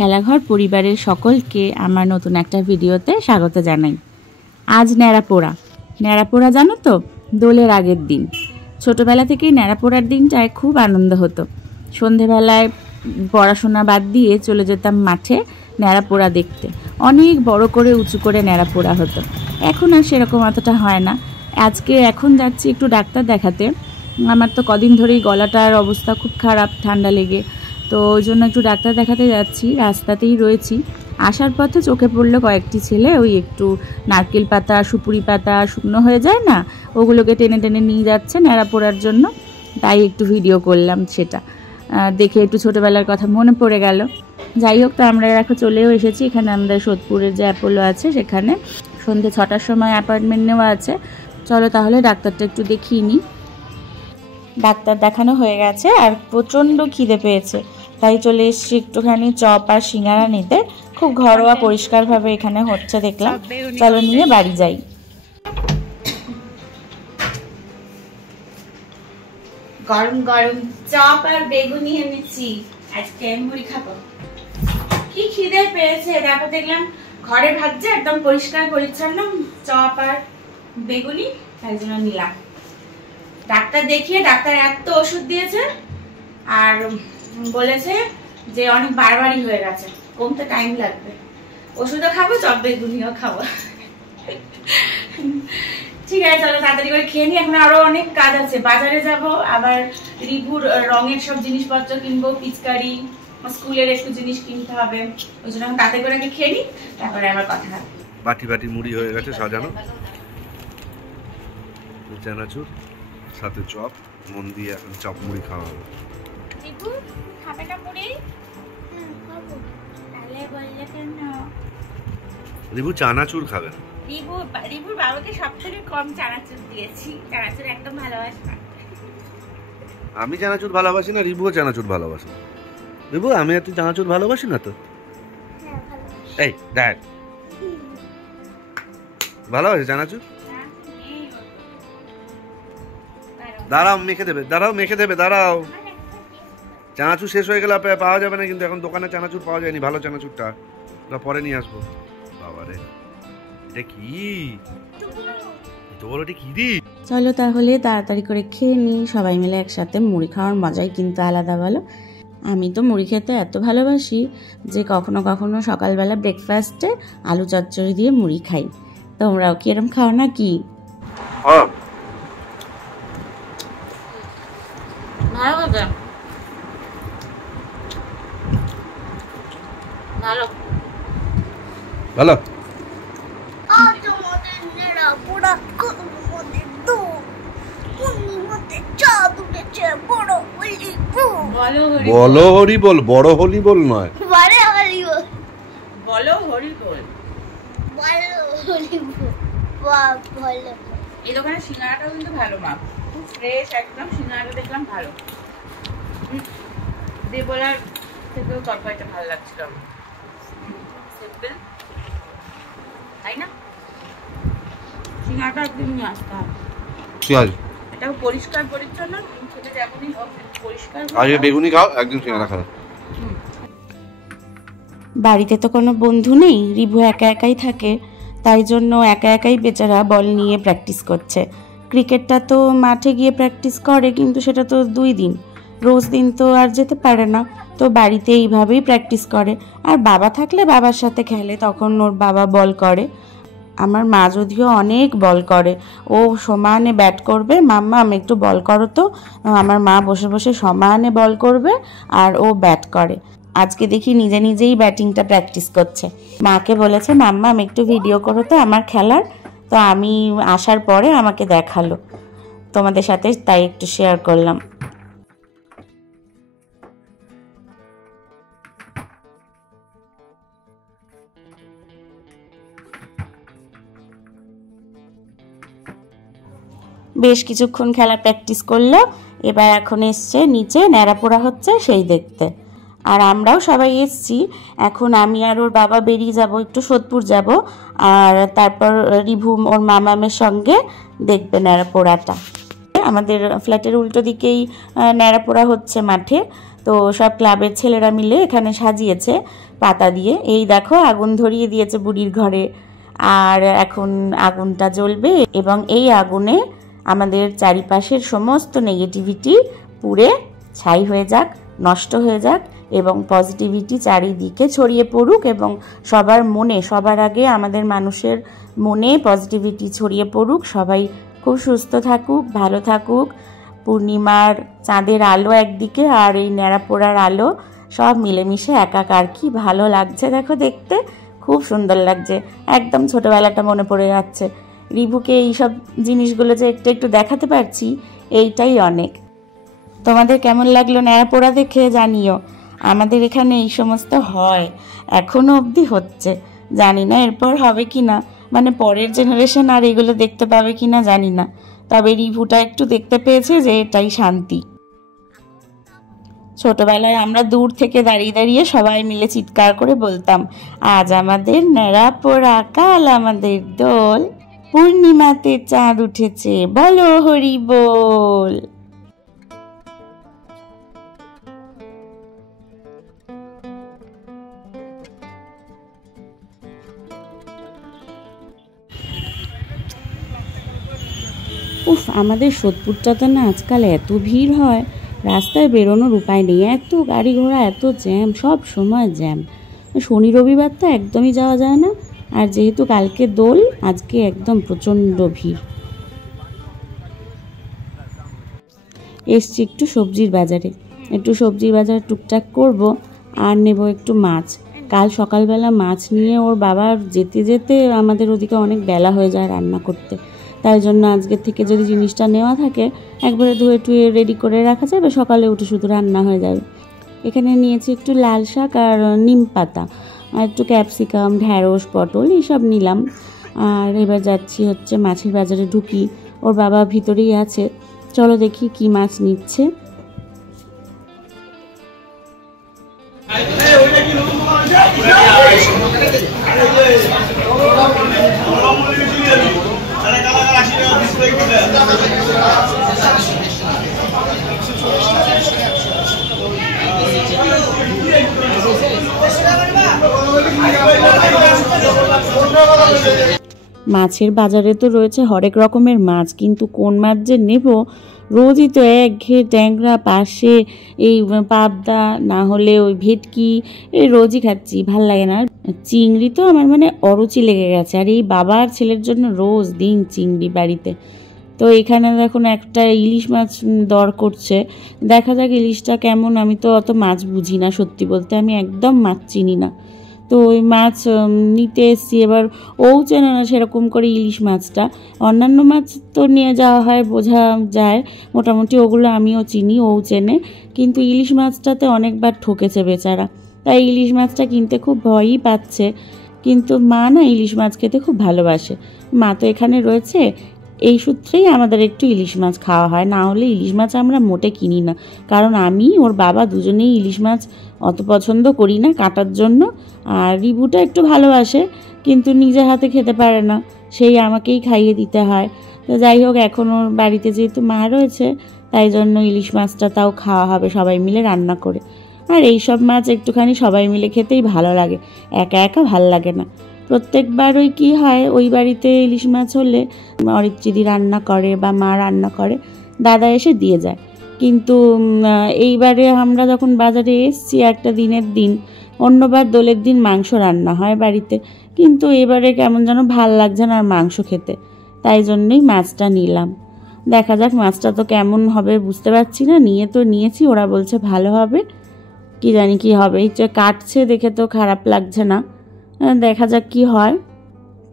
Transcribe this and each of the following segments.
খেলাঘর পরিবারের সকলকে আমার নতুন একটা ভিডিওতে স্বাগত জানাই। আজ ন্যাড়াপোড়া। ন্যাড়াপোড়া জানো তো, দোলের আগের দিন। ছোটোবেলা থেকেই ন্যাড়াপোড়ার দিনটায় খুব আনন্দ হতো। সন্ধেবেলায় পড়াশোনা বাদ দিয়ে চলে যেতাম মাঠে ন্যাড়াপোড়া দেখতে। অনেক বড় করে উঁচু করে ন্যাড়াপোড়া হতো। এখন আর সেরকম অতটা হয় না। এখন যাচ্ছি একটু ডাক্তার দেখাতে। আমার তো কদিন ধরেই গলাটার অবস্থা খুব খারাপ, ঠান্ডা লেগে, তো ওই জন্য একটু ডাক্তার দেখাতে যাচ্ছি। রাস্তাতেই রয়েছি, আসার পথে চোখে পড়লো কয়েকটি ছেলে ওই একটু নারকেল পাতা, সুপুরি পাতা শুকনো হয়ে যায় না, ওগুলোকে টেনে টেনে নিয়ে যাচ্ছে ন্যাড়াপোড়ার জন্য। তাই একটু ভিডিও করলাম, সেটা দেখে একটু ছোটোবেলার কথা মনে পড়ে গেল। যাই হোক, তো আমরা এখন চলেও এসেছি এখানে। আমাদের সোদপুরের যে অ্যাপোলো আছে সেখানে সন্ধ্যে 6টার সময় অ্যাপয়েন্টমেন্ট নেওয়া আছে। চলো তাহলে ডাক্তারটা একটু দেখিয়ে নিই। ডাক্তার দেখানো হয়ে গেছে আর প্রচণ্ড খিদে পেয়েছে, তাই চলে এসেছি একটুখানি চপ আর সিঙ্গারা নিতে। খুব ঘরোয়া পরিষ্কারভাবে এখানে হচ্ছে দেখলাম। চলো নিয়ে বাড়ি যাই। গরম গরম চপ আর বেগুনি এনেছি, আজকে মুড়ি খাবো। কি খিদে পেয়েছে দেখো, দেখলাম ঘরে ভাজছে একদম পরিষ্কার পরিচ্ছন্ন চপ আর বেগুনি, তাই জন্য নিলাম। ডাক্তার দেখিয়ে ডাক্তার এত ওষুধ দিয়েছে আর বলেছে যে অনেক বারবারই হয়ে গেছে, কমতে টাইম লাগবে। ওষুধও খাবো, চপ বেগুনিও খাবো। ঠিক আছে, চলো তাড়াতাড়ি করে খেয়ে নি। এখন আরো অনেক কাজ আছে, বাজারে যাব, আবার রিভুর রঙের সব জিনিসপত্র কিনবো, পিচকারি, স্কুলের একটু জিনিস কিনতে হবে। ওই জন্য তাড়াতাড়ি করে খেয়ে নি, তারপরে আবার কথা হবে। বাটি বাটি মুড়ি হয়ে গেছে সাজানো, চানাচুর সাথে চপ। মন দিয়ে এখন চপ মুড়ি খাওয়া হবে। রিভু খাবে না মুড়ি? তাহলে বললে কেন? রিভু চানাচুর খাবে না। রিভুর বাবাকে সবথেকে কম চানাচুর দিয়েছি, চানাচুর একদম ভালোবাসে না। আমি চানাচুর ভালোবাসি না, রিভুও চানাচুর ভালোবাসে। রিভু, আমি আর তুই চানাচুর ভালোবাসি না তো? এই দেখ, ভালোবাসি চানাচুর। দাঁড়াও মেখে দেবে, দাঁড়াও। চানাচুর শেষ হয়ে গেলে পাওয়া যাবে না, কিন্তু এখন দোকানে চানাচুর পাওয়া যায়নি, ভালো চানাচুরটা পরে নিয়ে আসবো। বাবারে, এটা কি বলো, এটা কি দি? চলো তাহলে তাড়াতাড়ি করে খেয়ে নিই। সবাই মিলে একসাথে মুড়ি খাওয়ার মজাই কিন্তু আলাদা, বলো। আমি তো মুড়ি খেতে এত ভালোবাসি যে কখনো কখনো সকালবেলা ব্রেকফাস্টে আলু চচ্চড়ি দিয়ে মুড়ি খাই। তোমরাও কি এরম খাও না কি? ভালো ভালো। বলো হরি বল, বড় হরি বল নয়, বলো হরি বল। এই দোকানে সিঙ্গারাটাও কিন্তু ভালো, মা খুব ফ্রেশ একদম। সিঙ্গারাটা দেখলাম ভালো, দেবলার থেকেও তরকারিটা ভালো লাগছিল, সিম্পল, তাই না? সিঙ্গারাটা একদিন নিয়ে আসতে হবে। ঠিক আছে, এটাও পরিষ্কার পরিচ্ছন্ন, খেতে যেমনই হোক পরিষ্কার। আজকে বেগুনি খাও, একদিন সিঙ্গারা খাও। বাড়িতে তো কোনো বন্ধু নেই, রিভু একা একাই থাকে, তাই জন্য একা একাই বেচারা বল নিয়ে প্র্যাকটিস করছে। ক্রিকেটটা তো মাঠে গিয়ে প্র্যাকটিস করে, কিন্তু সেটা তো 2 দিন, রোজ দিন তো আর যেতে পারে না, তো বাড়িতে এইভাবেই প্র্যাকটিস করে। আর বাবা থাকলে বাবার সাথে খেলে, তখন ওর বাবা বল করে। আমার মা যদিও অনেক বল করে, ও সমানে ব্যাট করবে, মাম্মা আমি একটু বল করো তো, আমার মা বসে বসে সমানে বল করবে আর ও ব্যাট করে। আজকে দেখি নিজে নিজেই ব্যাটিংটা প্র্যাকটিস করছে। মাকে বলেছে মাম্মা আমি একটু ভিডিও করো তো আমার খেলার, তো আমি আসার পরে আমাকে দেখালো, তোমাদের সাথে তাই একটু শেয়ার করলাম। বেশ কিছুক্ষণ খেলা প্র্যাকটিস করলো, এবার এখন এসছে নিচে ন্যাড়াপোড়া হচ্ছে সেই দেখতে। আর আমরাও সবাই এসছি। এখন আমি আর ওর বাবা বেরিয়ে যাব, একটু সোদপুর যাব, আর তারপর রিভু ওর মামামের সঙ্গে দেখবে ন্যাড়াপোড়াটা। আমাদের ফ্ল্যাটের উল্টো দিকেই ন্যাড়াপোড়া হচ্ছে মাঠে, তো সব ক্লাবের ছেলেরা মিলে এখানে সাজিয়েছে পাতা দিয়ে। এই দেখো আগুন ধরিয়ে দিয়েছে বুড়ির ঘরে, আর এখন আগুনটা জ্বলবে এবং এই আগুনে আমাদের চারিপাশের সমস্ত নেগেটিভিটি পুড়ে ছাই হয়ে যাক, নষ্ট হয়ে যাক এবং পজিটিভিটি চারিদিকে ছড়িয়ে পড়ুক এবং সবার মনে, সবার আগে আমাদের মানুষের মনে পজিটিভিটি ছড়িয়ে পড়ুক। সবাই খুব সুস্থ থাকুক, ভালো থাকুক। পূর্ণিমার চাঁদের আলো একদিকে আর এই ন্যাড়া পোড়ার আলো সব মিলেমিশে একাকার। কি ভালো লাগছে দেখো, দেখতে খুব সুন্দর লাগছে, একদম ছোটবেলাটা মনে পড়ে যাচ্ছে। রিভুকে এইসব জিনিসগুলো যে একটু একটু দেখাতে পারছি, এইটাই অনেক। তোমাদের কেমন লাগলো ন্যাড়া পোড়া দেখে জানিও। আমাদের এখানে এই সমস্ত হয়, এখনো অবধি হচ্ছে, জানি না এরপর হবে কি না, মানে পরের জেনারেশন আর এগুলো দেখতে পাবে কি না জানি না। তবে রিভুটা একটু দেখতে পেয়েছে যে এটাই শান্তি। ছোটবেলায় আমরা দূর থেকে দাঁড়িয়ে দাঁড়িয়ে সবাই মিলে চিৎকার করে বলতাম, আজ আমাদের ন্যাড়া পোড়া, কাল আমাদের দোল, পূর্ণিমাতে চাঁদ উঠেছে, বলো হরি বল। উফ, আমাদের সোদপুরটাতে না আজকাল এত ভিড় হয়, রাস্তায় বেরোনোর উপায় নেই, এত গাড়ি ঘোড়া, এত জ্যাম, সব সময় জ্যাম। শনি রবিবার তো একদমই যাওয়া যায় না, আর যেহেতু কালকে দোল, আজকে একদম প্রচণ্ড ভিড়। এসছি একটু সবজির বাজারে, একটু সবজির বাজার টুকটাক করব, আর নেব একটু মাছ। কাল সকালবেলা মাছ নিয়ে ওর বাবার যেতে যেতে আমাদের ওদিকে অনেক বেলা হয়ে যায় রান্না করতে, তাই জন্য আজকের থেকে যদি জিনিসটা নেওয়া থাকে একবারে ধুয়ে টুয়ে রেডি করে রাখা যাবে, সকালে উঠে শুধু রান্না হয়ে যাবে। এখানে নিয়েছি একটু লাল শাক আর নিম পাতা, আর একটু ক্যাপসিকাম, ঢ্যাঁড়স, পটল এইসব নিলাম। আর এবার যাচ্ছি হচ্ছে মাছের বাজারে ঢুকি, ওর বাবা ভিতরেই আছে, চলো দেখি কি মাছ নিচ্ছে। মাছের বাজারে তো রয়েছে হরেক রকমের মাছ, কিন্তু কোন মাছ যে নেব, রোজই তো একঘেয়ে ট্যাংরা, পাশে এই পাবদা, না হলে ওই ভেটকি, এই রোজই খাচ্ছি, ভাল লাগে না। চিংড়ি তো আমার মানে অরুচি লেগে গেছে, আর এই বাবার ছেলের জন্য রোজ দিন চিংড়ি বাড়িতে। তো এখানে দেখুন একটা ইলিশ মাছ দর করছে, দেখা যাক ইলিশটা কেমন। আমি তো অত মাছ বুঝি না, সত্যি বলতে আমি একদম মাছ চিনি না। তো ওই মাছ নিতে এসছি, এবার ও চেনে না সেরকম করে ইলিশ মাছটা, অন্যান্য মাছ তো নিয়ে যাওয়া হয়, বোঝা যায় মোটামুটি, ওগুলো আমিও চিনি, ও চেনে, কিন্তু ইলিশ মাছটাতে অনেকবার ঠকেছে বেচারা, তাই ইলিশ মাছটা কিনতে খুব ভয়ই পাচ্ছে। কিন্তু মা না ইলিশ মাছ খেতে খুব ভালোবাসে, মা তো এখানে রয়েছে, এই সূত্রেই আমাদের একটু ইলিশ মাছ খাওয়া হয়, না হলে ইলিশ মাছ আমরা মোটে কিনি না, কারণ আমি ওর বাবা দুজনেই ইলিশ মাছ অত পছন্দ করি না কাটার জন্য। আর রিভুটা একটু ভালোবাসে, কিন্তু নিজের হাতে খেতে পারে না, সেই আমাকেই খাইয়ে দিতে হয়। তো যাই হোক, এখন ওর বাড়িতে যেহেতু মা রয়েছে, তাই জন্য ইলিশ মাছটা তাও খাওয়া হবে সবাই মিলে রান্না করে। আর এই সব মাছ একটুখানি সবাই মিলে খেতেই ভালো লাগে, একা একা ভাল লাগে না। প্রত্যেকবার ওই কী হয়, ওই বাড়িতে ইলিশ মাছ হলে অরিত্রিদি রান্না করে বা মা রান্না করে, দাদা এসে দিয়ে যায়। কিন্তু এইবারে আমরা যখন বাজারে এসছি একটা দিনের দিন, অন্যবার দোলের দিন মাংস রান্না হয় বাড়িতে, কিন্তু এবারে কেমন যেন ভাল লাগছে না আর মাংস খেতে, তাই জন্যই মাছটা নিলাম। দেখা যাক মাছটা তো কেমন হবে বুঝতে পারছি না, নিয়ে তো নিয়েছি, ওরা বলছে ভালো হবে, কি জানি কি হবে। কাটছে দেখে তো খারাপ লাগছে না, দেখা যাক কি হয়।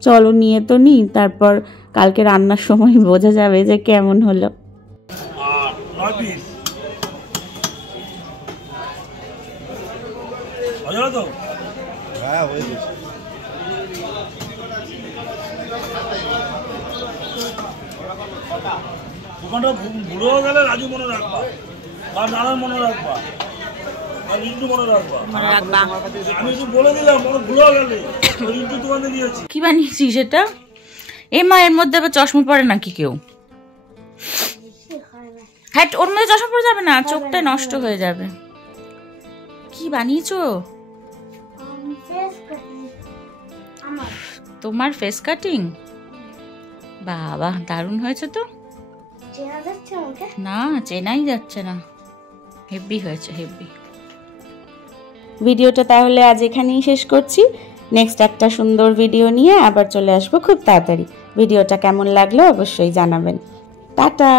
চলো নিয়ে তো নিই, তারপর কালকে রান্নার সময় বোঝা যাবে যে কেমন হলো। দোকানটা ভুলেও গেলে রাজু মনে রাখবা, বা নানার মনে রাখবা, আর রিন্টু মনে রাখবা। আমি তো বলে দিলাম, মনে ভুলেও গেলে রিন্টু দোকানে দিয়েছি। কি বানিয়েছিস সেটা? এ মা, এর মধ্যে আবার চশমা পরে নাকি কেউ? হ্যাঁ, ওর মধ্যে চশমা পরে যাবে না, চোখটা নষ্ট হয়ে যাবে। কি বানিয়েছো? তোমার ফেস কাটিং? বাবা, দারুণ হয়েছে তো। না, চেনাই যাচ্ছে না। হেভি হয়েছে, হেভি। ভিডিওটা তাহলে আজ এখানেই শেষ করছি। নেক্সট একটা সুন্দর ভিডিও নিয়ে আবার চলে আসবো খুব তাড়াতাড়ি। ভিডিওটা কেমন লাগলো অবশ্যই জানাবেন। টাটা।